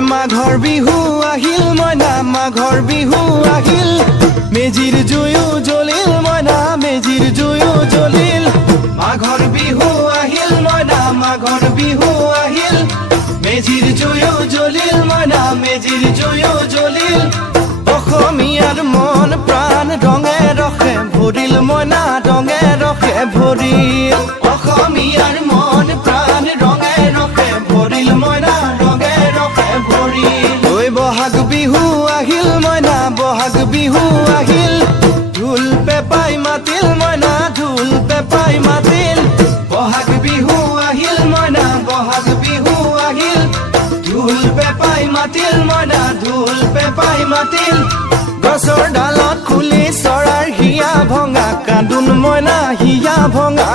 মাঘৰ বিহু আহিল মইনা মাঘৰ বিহু আহিল মেজিৰ জুয়ো জ্বলিল মইনা মেজিৰ জুয়ো জ্বলিল মাঘৰ বিহু আহিল মইনা মাঘৰ বিহু আহিল মেজিৰ জুয়ো জ্বলিল মইনা মেজিৰ জুয়ো জ্বলিল অসমীয়াৰ মন প্ৰাণ ৰঙে ৰসে ভৰিল মইনা ৰঙে ৰসে ভৰিল অসমীয়াৰ মন প্ৰাণ ৰঙে ৰসে ভৰিল মইনা ৰঙে ৰসে ভৰিল ঐ বহাগ বিহু আহিল মইনা বহাগ বিহু আহিল ঢোল পেপাই মাতিল মইনা ঢোল পেপাই মাতিল বহাগ বিহু আহিল মইনা বহাগ বিহু আহিল ঢোল পেপাই মাতিল মইনা ঢোল পেপাই মাতিল গছৰ ডালত খুলি চৰাৰ হিয়া ভঙা কান্দোন মইনা হিয়া ভঙা